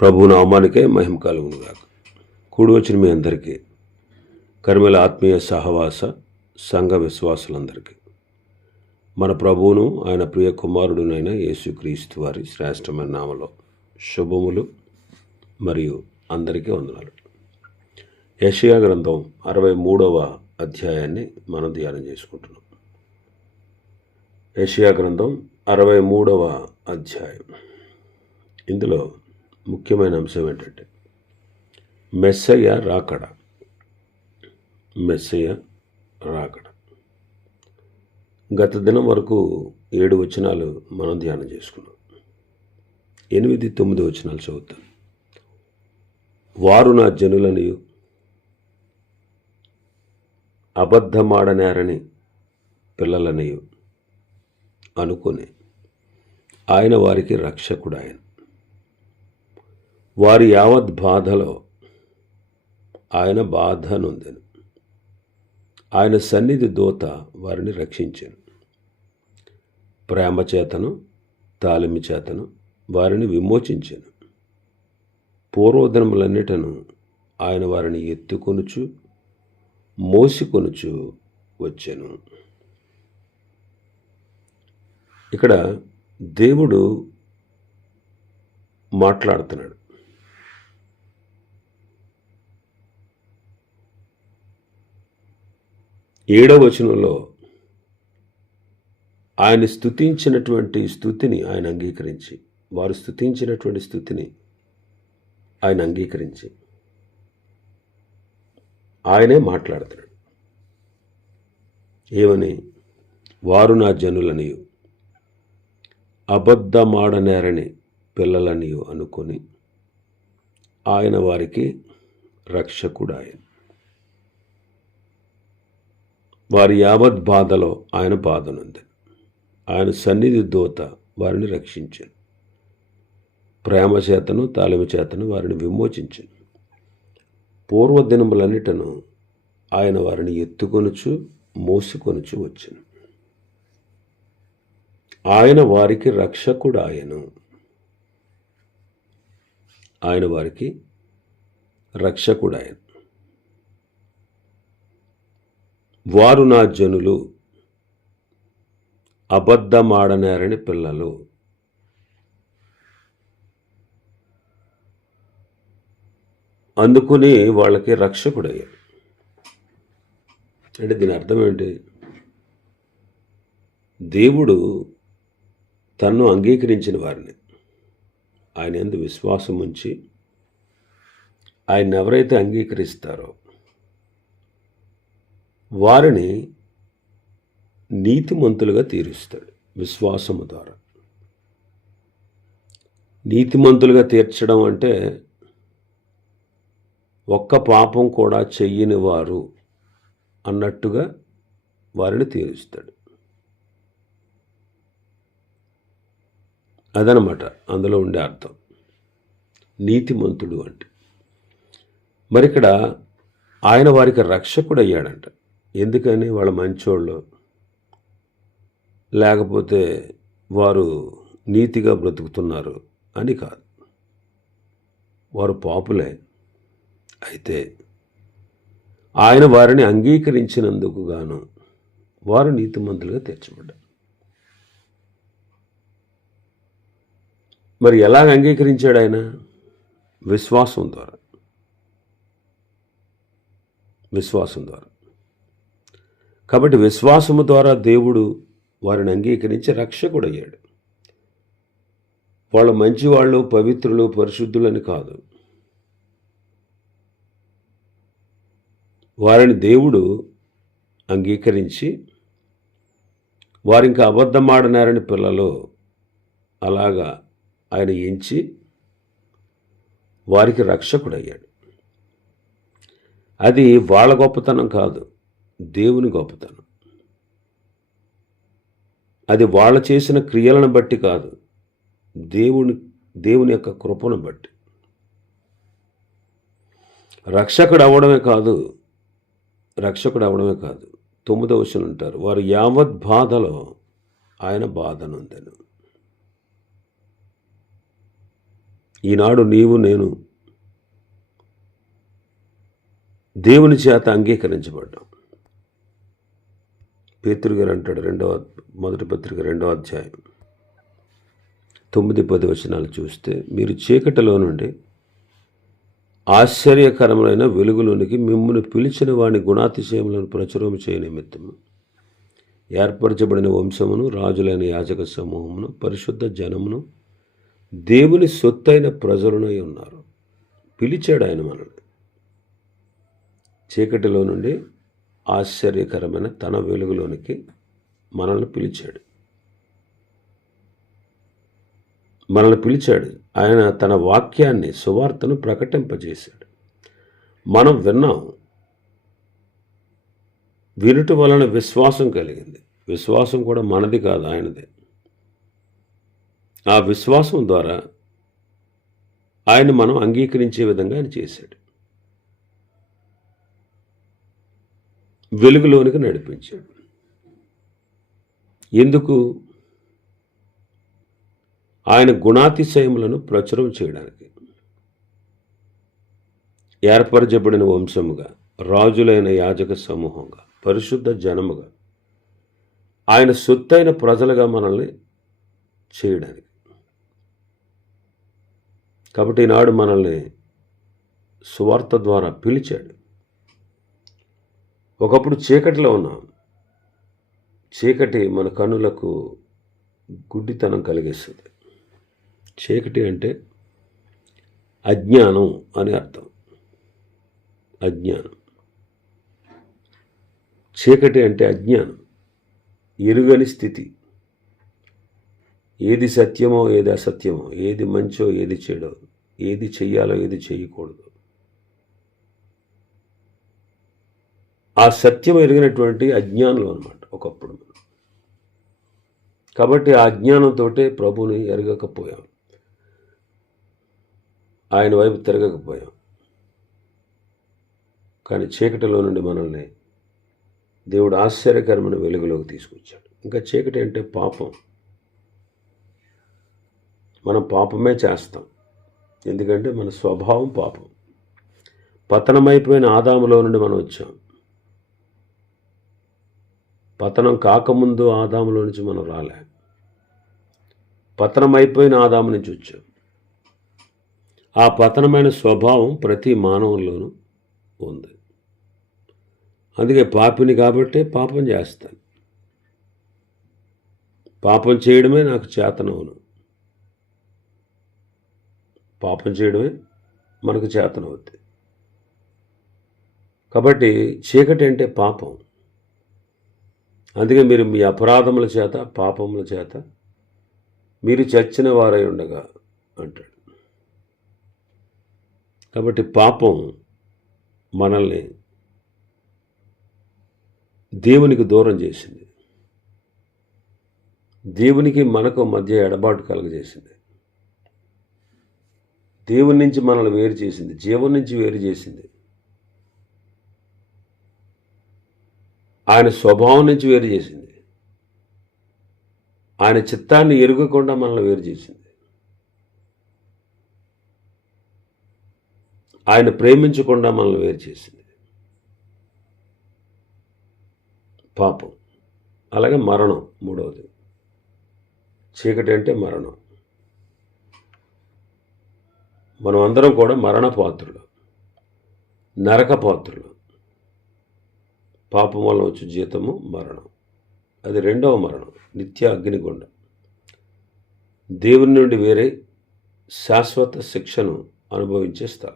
ప్రభు నామానికే మహిమ కలుగునుగాక. కూడి వచ్చిన మీ అందరికీ కర్మల ఆత్మీయ సహవాస సంఘ విశ్వాసులందరికీ. మన ప్రభువును ఆయన ప్రియ కుమారుడునైన యేసుక్రీస్తు వారి శ్రేష్టమైన నామలో శుభములు మరియు అందరికీ వందనాలు. యషయా గ్రంథం అరవై మూడవ అధ్యాయాన్ని మనం ధ్యానం చేసుకుంటున్నాం. యషయా గ్రంథం అరవై మూడవ అధ్యాయం. ఇందులో ముఖ్యమైన అంశం ఏంటంటే మెస్సయ్య రాకడ. మెస్సయ్య రాకడ. గత దినం వరకు ఏడు వచనాలు మనం ధ్యానం చేసుకున్నాం. ఎనిమిది తొమ్మిది వచనాలు చదువుతాను వారు నా జనులనియు అబద్ధమాడనారని పిల్లలనియు అనుకుని ఆయన వారికి రక్షకుడు ఆయన వారి యావత్ బాధలో ఆయన బాధ నొందెను ఆయన సన్నిధి దూత వారిని రక్షించాను. ప్రేమ చేతను తాలిమి చేతను వారిని విమోచించాను. పూర్వదినములన్నిటను ఆయన వారిని ఎత్తుకొనుచు మోసికొనుచు వచ్చాను. ఇక్కడ దేవుడు మాట్లాడుతున్నాడు. ఏడవ వచనంలో ఆయన స్థుతించినటువంటి స్థుతిని ఆయన అంగీకరించి వారు స్థుతించినటువంటి స్థుతిని ఆయన అంగీకరించి ఆయనే మాట్లాడుతున్నాడు. ఏమని? వారు నా జనులనియు అబద్ధమాడనేరని పిల్లలనియు అనుకొని ఆయన వారికి రక్షకుడు ఆయన వారి యావత్ బాధలో ఆయన బాధనుంది. ఆయన సన్నిధి దూత వారిని రక్షించాను. ప్రేమ చేతను తాలిమ చేతను వారిని విమోచించాను. పూర్వదినములన్నిటను ఆయన వారిని ఎత్తుకొనుచు మోసుకొనుచు వచ్చాను. ఆయన వారికి రక్షకుడు ఆయను ఆయన వారికి రక్షకుడు ఆయన వారు నా జనులు అబద్ధమాడనేరని పిల్లలు. అందుకుని వాళ్ళకి రక్షకుడయ్యారు అంటే దీని అర్థం ఏంటి? దేవుడు తన్ను అంగీకరించిన వారిని. ఆయన ఎందు విశ్వాసం ఉంచి ఆయన ఎవరైతే అంగీకరిస్తారో వారిని నీతిమంతులుగా తీరుస్తాడు విశ్వాసము ద్వారా. నీతిమంతులుగా తీర్చడం అంటే ఒక్క పాపం కూడా చెయ్యని వారు అన్నట్టుగా వారిని తీరుస్తాడు. అదనమాట అందులో ఉండే అర్థం. నీతిమంతుడు అంటే. మరి ఇక్కడ ఆయన వారికి రక్షకుడు అయ్యాడంట ఎందుకని వాళ్ళ మంచోళ్ళు? లేకపోతే వారు నీతిగా బ్రతుకుతున్నారు అని కాదు. వారు పాపులే. అయితే ఆయన వారిని అంగీకరించినందుకు గాను వారు నీతిమంతులుగా తీర్చబడ్డారు. మరి ఎలాగ అంగీకరించాడు ఆయన? విశ్వాసం ద్వారా. విశ్వాసం ద్వారా. కాబట్టి విశ్వాసము ద్వారా దేవుడు వారిని అంగీకరించి రక్షకుడయ్యాడు. వాళ్ళు మంచివాళ్ళు పవిత్రులు పరిశుద్ధులని కాదు. వారిని దేవుడు అంగీకరించి వారింకా అబద్ధమాడనారని పిల్లలు అలాగా ఆయన ఎంచి వారికి రక్షకుడయ్యాడు. అది వాళ్ళ గొప్పతనం కాదు. దేవుని గొప్పతనం. అది వాళ్ళు చేసిన క్రియలను బట్టి కాదు దేవుని దేవుని యొక్క కృపను బట్టి. రక్షకుడు అవ్వడమే కాదు రక్షకుడు అవ్వడమే కాదు. తొమ్మిదవ వచనం అంటారు వారు యావత్ బాధలో ఆయన బాధనుందను ఈనాడు నీవు నేను దేవుని చేత అంగీకరించబడ్డాం. పేతురు గారు అంటాడు రెండవ మొదటి పత్రిక రెండవ అధ్యాయం. తొమ్మిది పది వచనాలు చూస్తే మీరు చీకటిలో నుండి ఆశ్చర్యకరమైన వెలుగులోనికి మిమ్మల్ని పిలిచిన వాని గుణాతిశయములను ప్రచురం చేయ నిమిత్తము. ఏర్పరచబడిన వంశమును రాజులైన యాజక సమూహమును పరిశుద్ధ జనమును దేవుని సొత్తైన ప్రజలనై ఉన్నారు. పిలిచాడు ఆయన మనల్ని. చీకటిలో నుండి ఆశ్చర్యకరమైన తన వెలుగులోనికి మనల్ని పిలిచాడు. మనల్ని పిలిచాడు. ఆయన తన వాక్యాన్ని సువార్తను ప్రకటింపజేశాడు. మనం విన్నాం వినుట వలన విశ్వాసం కలిగింది. విశ్వాసం కూడా మనది కాదు ఆయనదే. ఆ విశ్వాసం ద్వారా ఆయన మనం అంగీకరించే విధంగా ఆయన చేశాడు. వెలుగులోనికి నడిపించాడు. ఎందుకు? ఆయన గుణాతిశయములను ప్రచురం చేయడానికి. ఏర్పరచబడిన వంశముగా రాజులైన యాజక సమూహంగా పరిశుద్ధ జనముగా ఆయన సొత్తైన ప్రజలుగా మనల్ని చేయడానికి. కాబట్టి ఈనాడు మనల్ని సువార్త ద్వారా పిలిచాడు. ఒకప్పుడు చీకటిలో ఉన్నాం. చీకటి మన కన్నులకు గుడ్డితనం కలిగిస్తుంది చీకటి అంటే అజ్ఞానం అని అర్థం. అజ్ఞానం. చీకటి అంటే అజ్ఞానం. ఎరుగని స్థితి. ఏది సత్యమో ఏది అసత్యమో ఏది మంచో ఏది చెడో ఏది చెయ్యాలో ఏది చేయకూడదు ఆ సత్యం ఎరిగినటువంటి అజ్ఞానులు అనమాట ఒకప్పుడు మనం. కాబట్టి ఆ అజ్ఞానంతో ప్రభుని ఎరగకపోయాం. ఆయన వైపు తిరగకపోయాం. కానీ చీకటిలో నుండి మనల్ని దేవుడు ఆశ్చర్యకరమైన వెలుగులోకి తీసుకొచ్చాడు. ఇంకా చీకటి అంటే పాపం. మనం పాపమే చేస్తాం. ఎందుకంటే మన స్వభావం పాపం. పతనమైపోయిన ఆదాములో నుండి మనం వచ్చాం. పతనం కాకముందు ఆదాములో నుంచి మనం రాలే. పతనం అయిపోయిన ఆదాము నుంచి వచ్చాం. ఆ పతనమైన స్వభావం ప్రతి మానవంలోనూ ఉంది. అందుకే పాపిని కాబట్టి పాపం చేస్తాను. పాపం చేయడమే నాకు చేతనవును. పాపం చేయడమే మనకు చేతనవుద్ది. కాబట్టి చీకటి అంటే పాపం. అందుకే మీరు మీ అపరాధముల చేత పాపముల చేత మీరు చచ్చిన వారై ఉండగా అంటాడు. కాబట్టి పాపం మనల్ని దేవునికి దూరం చేసింది. దేవునికి మనకు మధ్య ఎడబాటు కలుగజేసింది. దేవుని నుంచి మనల్ని వేరు చేసింది. జీవం నుంచి వేరు చేసింది. ఆయన స్వభావం నుంచి వేరు చేసింది. ఆయన చిత్తాన్ని ఎరుగకుండా మనల్ని వేరు చేసింది. ఆయన ప్రేమించకుండా మనల్ని వేరు చేసింది. పాపం. అలాగే మరణం మూడవది. చీకటి అంటే మరణం. మనం అందరం కూడా మరణ పాత్రులు నరక పాత్రులు పాపం వల్ల వచ్చే జీతము మరణం. అది రెండవ మరణం నిత్య అగ్నిగుండ. దేవుని నుండి వేరే శాశ్వత శిక్షను అనుభవించే స్థలం.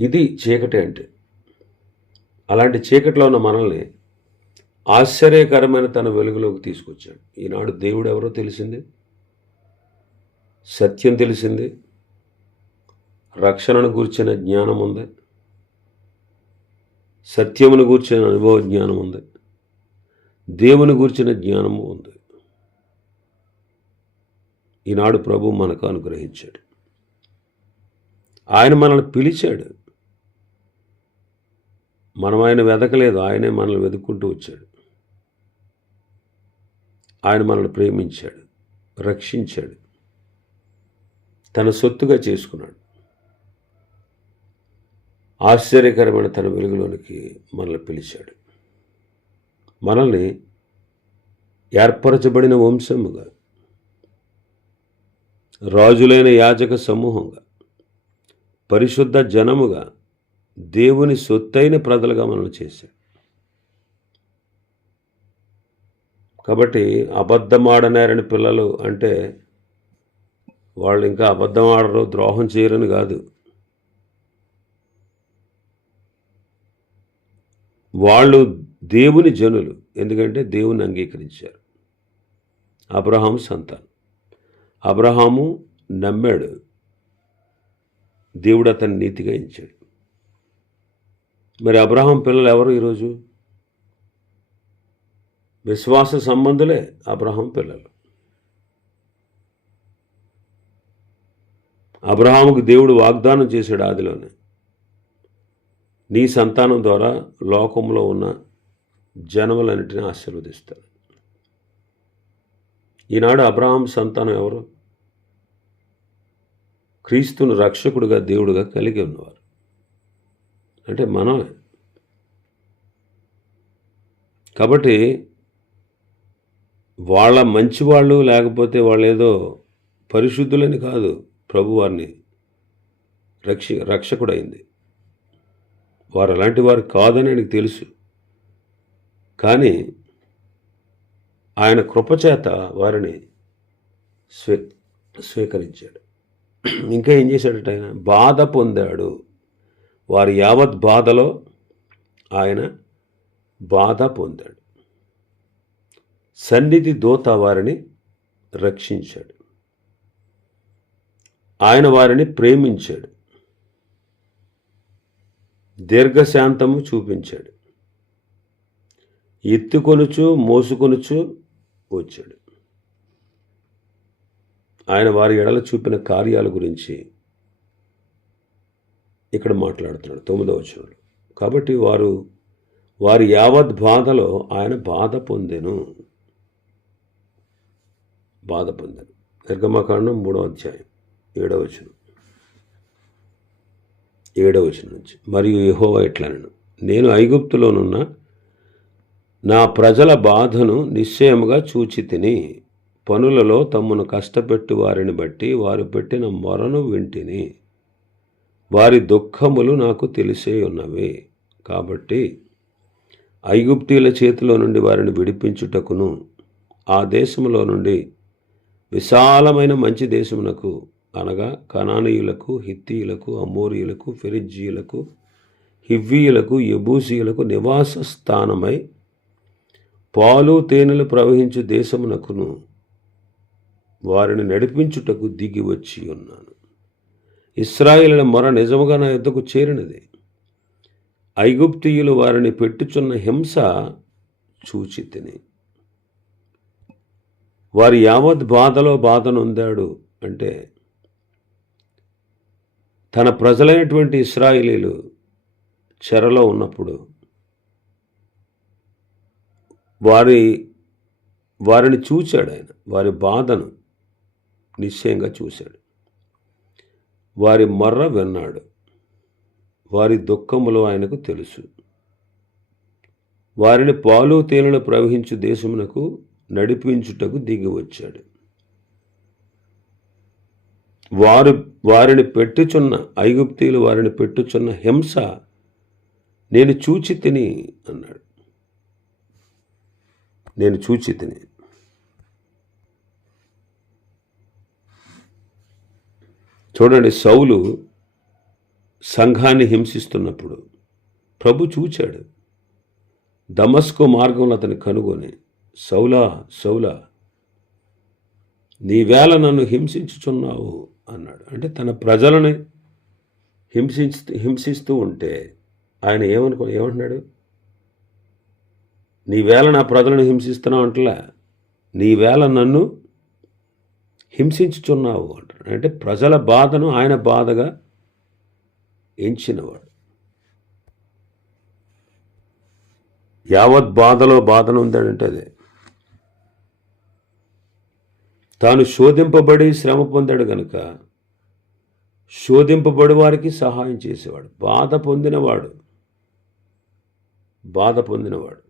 ఇది చీకటి అంటే. అలాంటి చీకటిలో ఉన్న మనల్ని ఆశ్చర్యకరమైన తన వెలుగులోకి తీసుకొచ్చాడు. ఈనాడు దేవుడు ఎవరో తెలిసింది? సత్యం తెలిసింది. రక్షణను గూర్చిన జ్ఞానం ఉంది సత్యమును గూర్చిన అనుభవ జ్ఞానం ఉంది. దేవుని గూర్చిన జ్ఞానము ఉంది. ఈనాడు ప్రభు మనకు అనుగ్రహించాడు. ఆయన మనల్ని పిలిచాడు. మనం ఆయన వెదకలేదు. ఆయనే మనల్ని వెతుక్కుంటూ వచ్చాడు. ఆయన మనల్ని ప్రేమించాడు. రక్షించాడు. తన సొత్తుగా చేసుకున్నాడు. ఆశ్చర్యకరమైన తన వెలుగులోనికి మనల్ని పిలిచాడు. మనల్ని ఏర్పరచబడిన వంశముగా రాజులైన యాజక సమూహంగా పరిశుద్ధ జనముగా దేవుని సొత్తైన ప్రజలుగా మనల్ని చేశాడు. కాబట్టి అబద్ధమాడనారని పిల్లలు అంటే వాళ్ళు ఇంకా అబద్ధం ఆడరు ద్రోహం చేయరని కాదు. వాళ్ళు దేవుని జనులు. ఎందుకంటే దేవుని అంగీకరించారు. అబ్రహాం సంతానం. అబ్రహాము నమ్మాడు. దేవుడు అతన్ని నీతిగా ఇచ్చాడు మరి అబ్రహాం పిల్లలు ఎవరు ఈరోజు? విశ్వాస సంబంధులే అబ్రహాం పిల్లలు. అబ్రహాముకు దేవుడు వాగ్దానం చేశాడు ఆదిలోనే. నీ సంతానం ద్వారా లోకంలో ఉన్న జనములన్నిటిని ఆశీర్వదిస్తాడు. ఈనాడు అబ్రహాం సంతానం ఎవరు? క్రీస్తును రక్షకుడుగా దేవుడుగా కలిగి ఉన్నవారు. అంటే మనమే. కాబట్టి వాళ్ళ మంచివాళ్ళు లేకపోతే వాళ్ళు ఏదో పరిశుద్ధులని కాదు. ప్రభువారిని రక్ష రక్షకుడైంది. వారు అలాంటి వారు కాదని ఆయనకు తెలుసు. కానీ ఆయన కృపచేత వారిని స్వీ స్వీకరించాడు. ఇంకా ఏం చేశాడట ఆయన? బాధ పొందాడు. వారి యావత్ బాధలో ఆయన బాధ పొందాడు. సన్నిధి దూత వారిని రక్షించాడు. ఆయన వారిని ప్రేమించాడు. దీర్ఘశాంతము చూపించాడు. ఎత్తుకొనుచు మోసుకొనుచు వచ్చాడు. ఆయన వారి ఎడల చూపిన కార్యాల గురించి ఇక్కడ మాట్లాడుతున్నాడు తొమ్మిదవ వచనంలో. కాబట్టి వారు వారి యావత్ బాధలో ఆయన బాధ పొందెను. బాధ పొందాను. నిర్గమకాండం మూడో అధ్యాయం ఏడవ వచనం. ఏడవ వచనం నుంచి. మరియు యహోవా ఇట్లనను నేను ఐగుప్తులోనున్న నా ప్రజల బాధను నిశ్చయముగా చూచి తిని పనులలో తమ్మును కష్టపెట్టు వారిని బట్టి వారు పెట్టిన మొరను వింటిని. వారి దుఃఖములు నాకు తెలిసే ఉన్నవి. కాబట్టి ఐగుప్తీల చేతిలో నుండి వారిని విడిపించుటకును ఆ దేశంలో నుండి విశాలమైన మంచి దేశమునకు అనగా కనానీయులకు హిత్తీయులకు అమోరియులకు ఫెరిజ్జీయులకు హివ్వీయులకు యబూసీయులకు నివాస స్థానమై పాలు తేనెలు ప్రవహించు దేశమునకును వారిని నడిపించుటకు దిగి వచ్చి ఉన్నాను. ఇస్రాయిల్ మొర నిజముగా నా యుద్ధకు చేరినది. ఐగుప్తియులు వారిని పెట్టుచున్న హింస చూచి తిని వారి యావత్ బాధలో బాధనుందాడు అంటే తన ప్రజలైనటువంటి ఇస్రాయిలీలు చెరలో ఉన్నప్పుడు వారి వారిని చూచాడు ఆయన. వారి బాధను నిశ్చయంగా చూశాడు. వారి మర్ర విన్నాడు. వారి దుఃఖములు ఆయనకు తెలుసు. వారిని పాలు తేనెలు ప్రవహించు దేశమునకు నడిపించుటకు దిగి వచ్చాడు వారు వారిని పెట్టుచున్న ఐగుప్తీయులు వారిని పెట్టుచున్న హింస నేను చూచి తిని అన్నాడు. నేను చూచి తిని. చూడండి సౌలు సంఘాన్ని హింసిస్తున్నప్పుడు ప్రభు చూచాడు. దమస్కో మార్గంలో అతని కనుగొని సౌలా సౌలా నీవేళ నన్ను హింసించుచున్నావు. అన్నాడు. అంటే తన ప్రజలను హింసిస్తూ హింసిస్తూ ఉంటే ఆయన ఏమనుకో ఏమంటున్నాడు? నీవేళ నా ప్రజలను హింసిస్తున్నావు అంటలా? నీవేళ నన్ను హింసించుచున్నావు అంటాడు అంటే ప్రజల బాధను ఆయన బాధగా ఎంచినవాడు. యావత్ బాధలో బాధను ఉందాడంటే అదే. తాను శోధింపబడి శ్రమ పొందాడు గనుక శోధింపబడి వారికి సహాయం చేసేవాడు బాధ పొందినవాడు బాధ పొందినవాడు.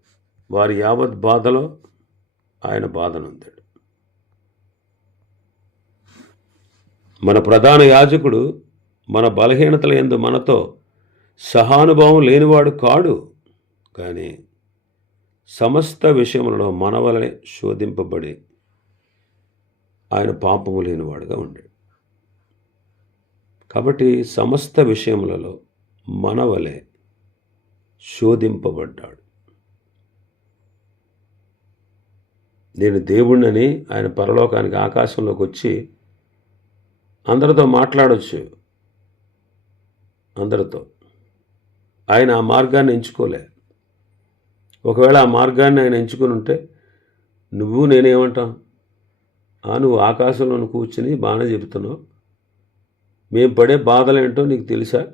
వారి యావత్ బాధలో ఆయన బాధనుందాడు. మన ప్రధాన యాజకుడు మన బలహీనతల ఎందు మనతో సహానుభావం లేనివాడు కాడు కానీ సమస్త విషయంలో మన వలనే శోధింపబడి ఆయన పాపము లేనివాడుగా ఉండాడు. కాబట్టి సమస్త విషయములలో మనవలే శోధింపబడ్డాడు. నేను దేవుణ్ణని ఆయన పరలోకానికి ఆకాశంలోకి వచ్చి అందరితో మాట్లాడవచ్చు అందరితో. ఆయన ఆ మార్గాన్ని ఎంచుకోలే. ఒకవేళ ఆ మార్గాన్ని ఆయన ఎంచుకుని ఉంటే నువ్వు నేనేమంటాం ఆ నువ్వు ఆకాశంలో కూర్చుని బాగానే చెబుతున్నావు. మేము పడే బాధలేంటో నీకు తెలుసా?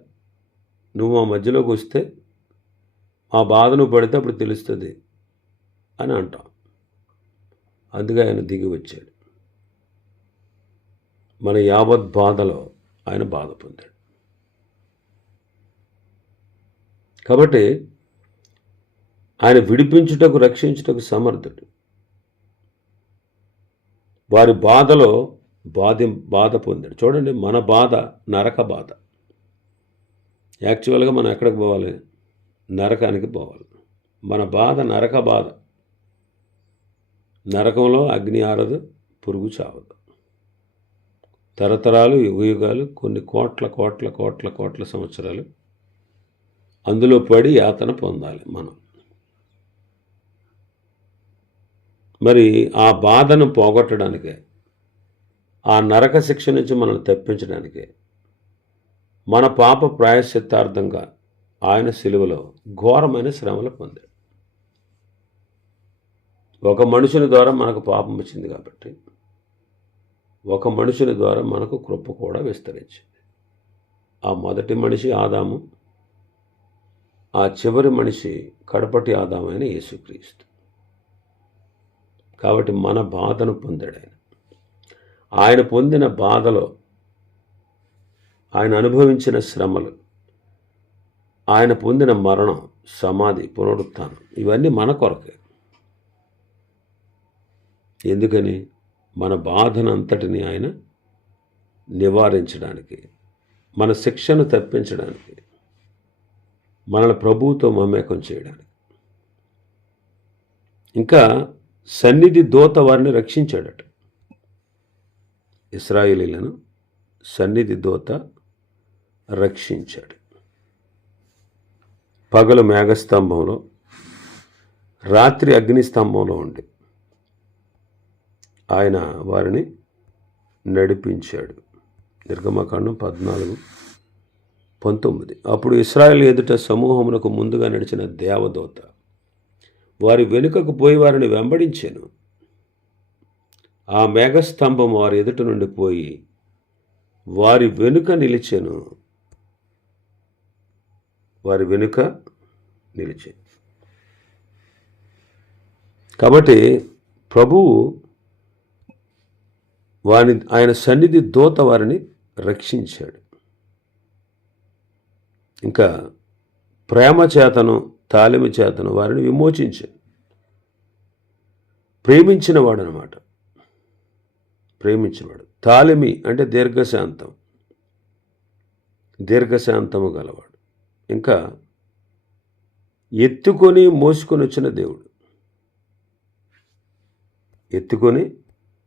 నువ్వు మా మధ్యలోకి వస్తే మా బాధ నువ్వు పడితే అప్పుడు తెలుస్తుంది అని అంటాం. అందుకే ఆయన దిగి వచ్చాడు. మన యావత్ బాధలో ఆయన బాధ పొందాడు. కాబట్టి ఆయన విడిపించుటకు రక్షించుటకు సమర్థుడు. వారి బాధలో బాధి బాధ పొందాడు. చూడండి మన బాధ నరక బాధ. యాక్చువల్గా మనం ఎక్కడికి పోవాలి? నరకానికి పోవాలి. మన బాధ నరక బాధ. నరకంలో అగ్ని ఆరదు పురుగు చావదు. తరతరాలు యుగయుగాలు కొన్ని కోట్ల కోట్ల కోట్ల కోట్ల సంవత్సరాలు అందులో పడి యాతన పొందాలి మనం. మరి ఆ బాధను పోగొట్టడానికే ఆ నరక శిక్ష నుంచి మనల్ని తప్పించడానికే మన పాప ప్రాయశ్చిత్తార్థంగా ఆయన సిలువలో ఘోరమైన శ్రమలు పొందాడు. ఒక మనుషుని ద్వారా మనకు పాపం వచ్చింది కాబట్టి ఒక మనుషుని ద్వారా మనకు కృప కూడా విస్తరించింది. ఆ మొదటి మనిషి ఆదాము ఆ చివరి మనిషి కడపటి ఆదామైన యేసుక్రీస్తు. కాబట్టి మన బాధను పొందాడు ఆయన. ఆయన పొందిన బాధలో ఆయన అనుభవించిన శ్రమలు ఆయన పొందిన మరణం సమాధి పునరుత్థానం ఇవన్నీ మన కొరకే. ఎందుకని? మన బాధనంతటిని ఆయన నివారించడానికి మన శిక్షను తప్పించడానికి మనల్ని ప్రభుత్వం మమేకం చేయడానికి. ఇంకా సన్నిధి దూత వారిని రక్షించాడట. ఇస్రాయేలీలను సన్నిధి దూత రక్షించాడు. పగలు మేఘస్తంభంలో రాత్రి అగ్నిస్తంభంలో ఉండి ఆయన వారిని నడిపించాడు. నిర్గమకాండం పద్నాలుగు పంతొమ్మిది. అప్పుడు ఇస్రాయల్ ఎదుట సమూహమునకు ముందుగా నడిచిన దేవదూత వారి వెనుకకు పోయి వారిని వెంబడించాను. ఆ మేఘస్తంభం వారి ఎదుట నుండి పోయి వారి వెనుక నిలిచాను. వారి వెనుక నిలిచాను. కాబట్టి ప్రభువు వారిని ఆయన సన్నిధి దూత వారిని రక్షించాడు. ఇంకా ప్రేమ చేతను తాలిమ చేతను వారిని విమోచించాడు ప్రేమించినవాడు అనమాట ప్రేమించినవాడు. తాలిమి అంటే దీర్ఘశాంతం. దీర్ఘశాంతము గలవాడు. ఇంకా ఎత్తుకొని మోసుకొని వచ్చిన దేవుడు. ఎత్తుకొని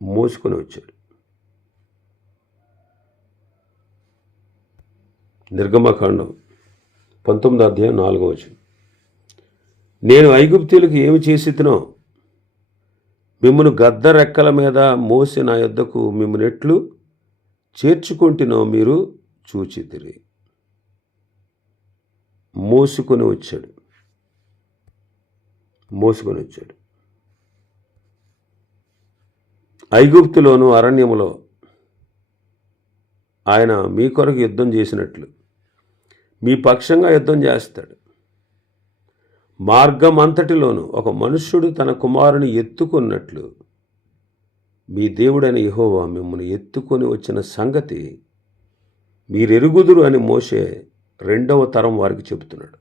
మోసుకొని వచ్చాడు నిర్గమకాండం పంతొమ్మిది అధ్యాయం నాలుగో వచ్చింది నేను ఐగుప్తులకు ఏమి చేసిద్నో మిమ్మను గద్ద రెక్కల మీద మోసి నా యొద్దకు మిమ్మనెట్లు చేర్చుకుంటున్నో మీరు చూచితిరి. మోసుకొని వచ్చాడు. మోసుకొని వచ్చాడు. ఐగుప్తులోను అరణ్యములో ఆయన మీ కొరకు యుద్ధం చేసినట్లు మీ పక్షంగా యుద్ధం చేస్తాడు. మార్గం అంతటిలోనూ ఒక మనుష్యుడు తన కుమారుని ఎత్తుకున్నట్లు మీ దేవుడైన యహోవా మిమ్మల్ని ఎత్తుకొని వచ్చిన సంగతి మీరెరుగుదురు అని మోసే రెండవ తరం వారికి చెబుతున్నాడు.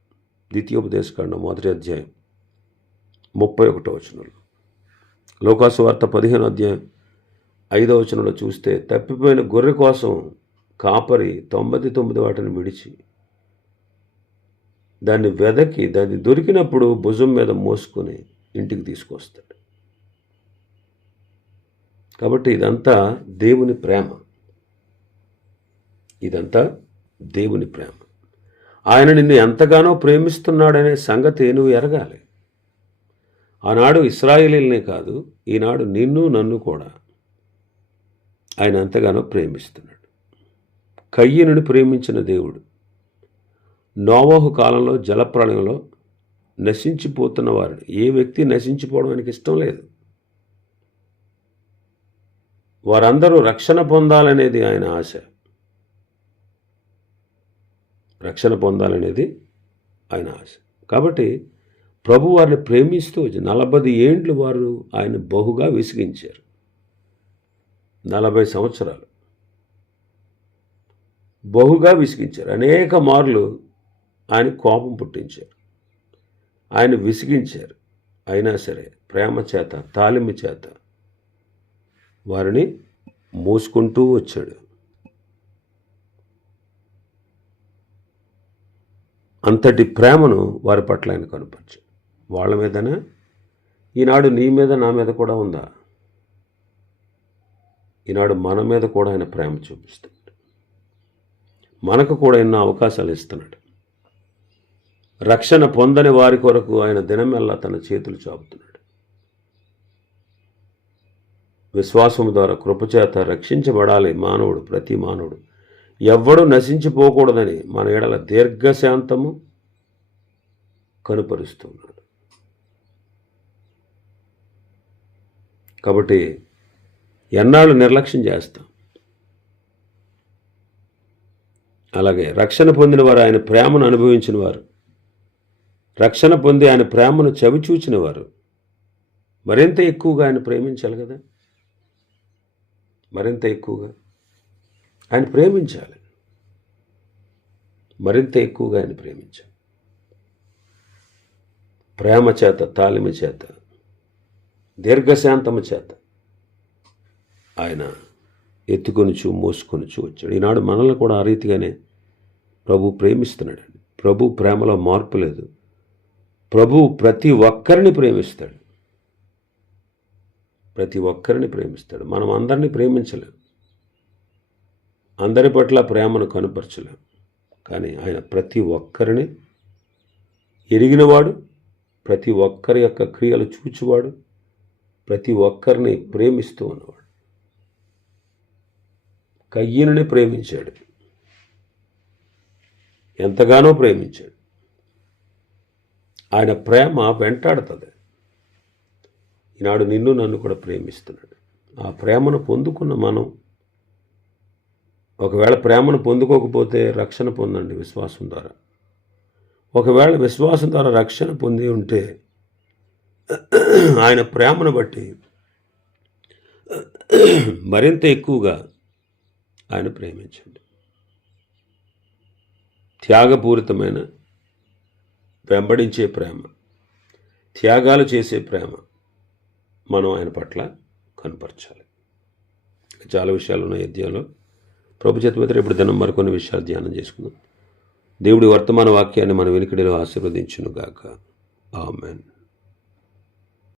ద్వితీయోపదేశకాండం మొదటి అధ్యాయం ముప్పై ఒకటో వచనంలో. లోకాసు వార్త పదిహేను అధ్యాయం ఐదవ వచనంలో చూస్తే తప్పిపోయిన గొర్రె కోసం కాపరి తొంభై తొమ్మిది వాటిని విడిచి దాన్ని వెదకి దాన్ని దొరికినప్పుడు భుజం మీద మోసుకొని ఇంటికి తీసుకొస్తాడు. కాబట్టి ఇదంతా దేవుని ప్రేమ. ఇదంతా దేవుని ప్రేమ. ఆయన నిన్ను ఎంతగానో ప్రేమిస్తున్నాడనే సంగతి నువ్వు ఎరగాలి. ఆనాడు ఇస్రాయేలీలనే కాదు ఈనాడు నిన్ను నన్ను కూడా ఆయన ఎంతగానో ప్రేమిస్తున్నాడు. కయ్యనుని ప్రేమించిన దేవుడు నోవాహు కాలంలో జలప్రళయంలో నశించిపోతున్న వారిని. ఏ వ్యక్తి నశించిపోవడం ఆయనకి ఇష్టం లేదు. వారందరూ రక్షణ పొందాలనేది ఆయన ఆశ. రక్షణ పొందాలనేది ఆయన ఆశ. కాబట్టి ప్రభు వారిని ప్రేమిస్తూ వచ్చి నలభై ఏండ్లు వారు ఆయన బహుగా విసిగించారు. నలభై సంవత్సరాలు బహుగా విసిగించారు. అనేక మార్లు ఆయన కోపం పుట్టించారు. ఆయన విసిగించారు. అయినా సరే ప్రేమ చేత తాలిమి చేత వారిని మోసుకుంటూ వచ్చాడు. అంతటి ప్రేమను వారి పట్ల ఆయన కనపరిచాడు. వాళ్ళ మీదనే? ఈనాడు నీ మీద నా మీద కూడా ఉందా? ఈనాడు మన మీద కూడా ఆయన ప్రేమ చూపిస్తున్నాడు. మనకు కూడా ఎన్నో అవకాశాలు ఇస్తున్నాడు. రక్షణ పొందని వారి కొరకు ఆయన దినమెల్లా తన చేతులు చాపుతున్నాడు. విశ్వాసము ద్వారా కృపచేత రక్షించబడాలి మానవుడు ప్రతి మానవుడు. ఎవ్వడు నశించిపోకూడదని మన ఎడల దీర్ఘశాంతము కనుపరుస్తున్నాడు. కాబట్టి ఎన్నాళ్ళు నిర్లక్ష్యం చేస్తాం? అలాగే రక్షణ పొందిన వారు ఆయన ప్రేమను అనుభవించిన వారు రక్షణ పొంది ఆయన ప్రేమను చవిచూచినవారు మరింత ఎక్కువగా ఆయన ప్రేమించాలి కదా? మరింత ఎక్కువగా ఆయన ప్రేమించాలి. మరింత ఎక్కువగా ఆయన ప్రేమించాలి. ప్రేమ చేత తాలిమ చేత దీర్ఘశాంతము చేత ఆయన ఎత్తుకొనిచు మోసుకొనిచు వచ్చాడు. ఈనాడు మనల్ని కూడా ఆ రీతిగానే ప్రభు ప్రేమిస్తున్నాడండి ప్రభు ప్రేమలో మార్పు లేదు. ప్రభువు ప్రతి ఒక్కరిని ప్రేమిస్తాడు. ప్రతి ఒక్కరిని ప్రేమిస్తాడు. మనం అందరినీ ప్రేమించలేం. అందరి పట్ల ప్రేమను కనుపరచలేం. కానీ ఆయన ప్రతి ఒక్కరిని ఎరిగినవాడు ప్రతి ఒక్కరి యొక్క క్రియలు చూచివాడు ప్రతి ఒక్కరిని ప్రేమిస్తూ ఉన్నవాడు. కయ్యనుని ప్రేమించాడు. ఎంతగానో ప్రేమించాడు. ఆయన ప్రేమ వెంటాడుతుంది. ఈనాడు నిన్ను నన్ను కూడా ప్రేమిస్తున్నాడు. ఆ ప్రేమను పొందుకున్న మనం ఒకవేళ ప్రేమను పొందుకోకపోతే రక్షణ పొందండి విశ్వాసం ద్వారా. ఒకవేళ విశ్వాసం ద్వారా రక్షణ పొంది ఉంటే ఆయన ప్రేమను బట్టి మరింత ఎక్కువగా ఆయన ప్రేమించండి. త్యాగపూరితమైన వెంబడించే ప్రేమ త్యాగాలు చేసే ప్రేమ మనం ఆయన పట్ల కనపరచాలి. చాలా విషయాలు ఉన్నాయి అధ్యాయంలో. ప్రభు చేత ఇప్పుడు దినం మరికొన్ని విషయాలు ధ్యానం చేసుకుందాం. దేవుడి వర్తమాన వాక్యాన్ని మన వెనుకడిలో ఆశీర్వదించునుగాక. ఆమెన్.